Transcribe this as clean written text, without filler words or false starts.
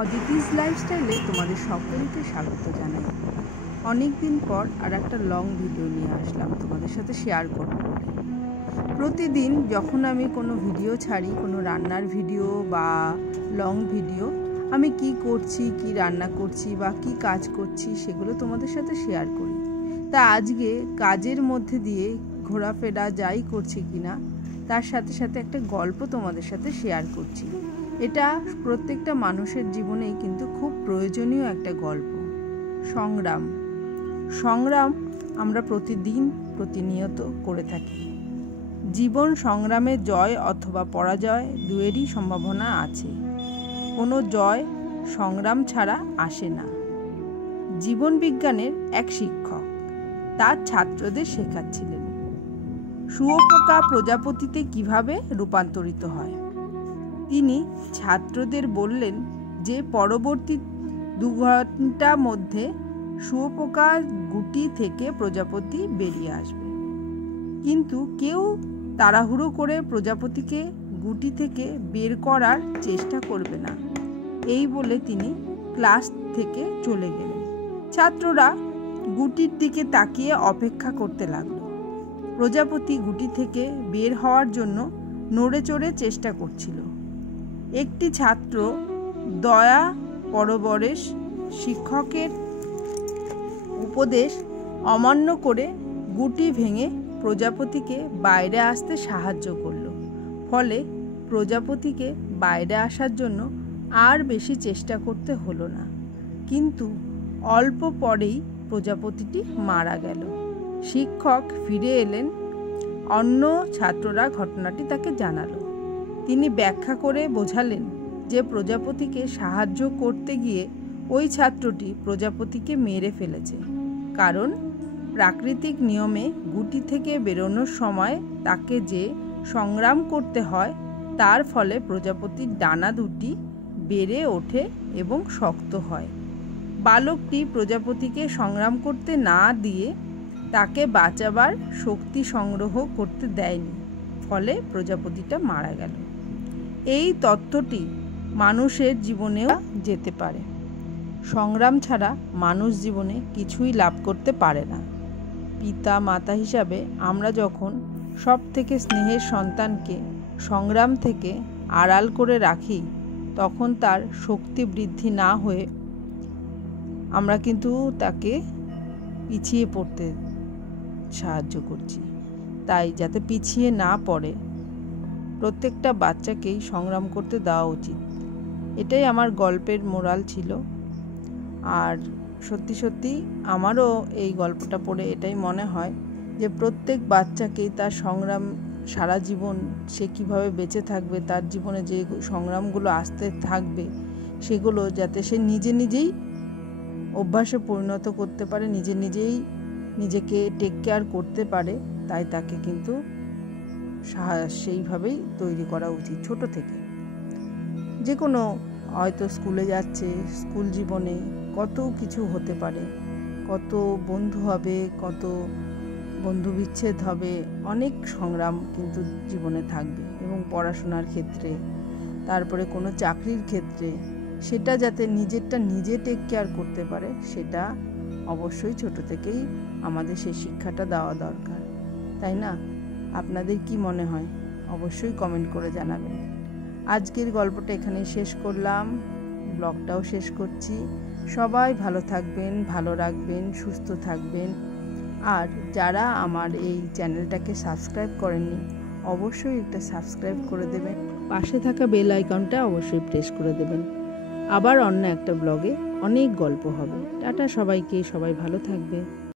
অদিতিস লাইফস্টাইলে তোমাদের সকলকে স্বাগত জানাই। অনেক দিন পর আর একটা লং ভিডিও নিয়ে আসলাম তোমাদের সাথে শেয়ার করব বলে। প্রতিদিন যখন আমি কোনো ভিডিও ছাড়ি, কোনো রান্নার ভিডিও বা লং ভিডিও, আমি কি করছি, কি রান্না করছি বা কি কাজ করছি সেগুলো তোমাদের সাথে শেয়ার করি। তা আজকে কাজের মধ্যে দিয়ে ঘোরাফেরা যাই করছি কিনা তার সাথে সাথে একটা গল্প তোমাদের সাথে শেয়ার করছি। এটা প্রত্যেকটা মানুষের জীবনেই কিন্তু খুব প্রয়োজনীয় একটা গল্প। সংগ্রাম আমরা প্রতিনিয়ত করে থাকি। জীবন সংগ্রামে জয় অথবা পরাজয় দুয়েরই সম্ভাবনা আছে। কোনো জয় সংগ্রাম ছাড়া আসে না। জীবন বিজ্ঞানের এক শিক্ষক তার ছাত্রদের শেখাচ্ছিলেন শুঁয়োপোকা প্রজাপতিতে কিভাবে রূপান্তরিত হয়। তিনি ছাত্রদের বললেন যে পরবর্তী 2 ঘন্টার মধ্যে শুঁয়োপোকা গুটি থেকে প্রজাপতি বেরিয়ে আসবে, কিন্তু কেউ তাড়াহুড়ো করে প্রজাপতিকে গুটি থেকে বের করার চেষ্টা করবে না। এই বলে তিনি ক্লাস থেকে চলে গেলেন। ছাত্ররা গুটির দিকে তাকিয়ে অপেক্ষা করতে লাগলো। প্রজাপতি গুটি থেকে বের হওয়ার জন্য নড়ে চড়ে চেষ্টা করছিল। একটি ছাত্র দয়া পরবরেশ শিক্ষকের উপদেশ অমান্য করে গুটি ভেঙে প্রজাপতিকে বাইরে আসতে সাহায্য করল। ফলে প্রজাপতিকে বাইরে আসার জন্য আর বেশি চেষ্টা করতে হলো না। কিন্তু অল্প পরেই প্রজাপতিটি মারা গেল। শিক্ষক ফিরে এলেন। অন্য ছাত্ররা ঘটনাটি তাকে জানালো। তিনি ব্যাখ্যা করে বোঝালেন যে প্রজাপতিকে সাহায্য করতে গিয়ে ওই ছাত্রটি প্রজাপতিকে মেরে ফেলেছে, কারণ প্রাকৃতিক নিয়মে গুটি থেকে বেরোনোর সময় তাকে যে সংগ্রাম করতে হয় তার ফলে প্রজাপতির ডানা দুটি বেড়ে ওঠে এবং শক্ত হয়। বালকটি প্রজাপতিকে সংগ্রাম করতে না দিয়ে তাকে বাঁচাবার শক্তি সংগ্রহ করতে দেয়নি, ফলে প্রজাপতিটা মারা গেল। এই তথ্যটি মানুষের জীবনেও যেতে পারে। সংগ্রাম ছাড়া মানুষ জীবনে কিছুই লাভ করতে পারে না। পিতা মাতা হিসাবে আমরা যখন সব থেকে স্নেহের সন্তানকে সংগ্রাম থেকে আড়াল করে রাখি, তখন তার শক্তি বৃদ্ধি না হয়ে আমরা কিন্তু তাকে পিছিয়ে পড়তে সাহায্য করছি। তাই যাতে পিছিয়ে না পড়ে প্রত্যেকটা বাচ্চাকেই সংগ্রাম করতে দেওয়া উচিত। এটাই আমার গল্পের মোরাল ছিল। আর সত্যি সত্যি আমারও এই গল্পটা পড়ে এটাই মনে হয় যে প্রত্যেক বাচ্চাকেই তার সংগ্রাম সারা জীবন সে কীভাবে বেঁচে থাকবে, তার জীবনে যে সংগ্রামগুলো আসতে থাকবে সেগুলো যাতে সে নিজেই অভ্যাসে পরিণত করতে পারে, নিজেকে টেক কেয়ার করতে পারে। তাই তাকে কিন্তু সেইভাবেই তৈরি করা উচিত ছোট থেকে। যে কোনো হয়তো স্কুলে যাচ্ছে, স্কুল জীবনে কত কিছু হতে পারে, কত বন্ধু হবে, কত বন্ধু বিচ্ছেদ হবে, অনেক সংগ্রাম কিন্তু জীবনে থাকবে। এবং পড়াশোনার ক্ষেত্রে, তারপরে কোনো চাকরির ক্ষেত্রে, সেটা যাতে নিজেরটা নিজে টেক কেয়ার করতে পারে, সেটা অবশ্যই ছোট থেকেই আমাদের সেই শিক্ষাটা দেওয়া দরকার, তাই না? আপনাদের কি মনে হয় অবশ্যই কমেন্ট করে জানাবেন। আজকের গল্পটা এখানেই শেষ করলাম, ব্লগটাও শেষ করছি। সবাই ভালো থাকবেন, ভালো রাখবেন, সুস্থ থাকবেন। আর যারা আমার এই চ্যানেলটাকে সাবস্ক্রাইব করেননি, অবশ্যই একটা সাবস্ক্রাইব করে দেবেন। পাশে থাকা বেল আইকনটা অবশ্যই প্রেস করে দেবেন। আবার অন্য একটা ব্লগে অনেক গল্প হবে। টাটা সবাইকে, সবাই ভালো থাকবে।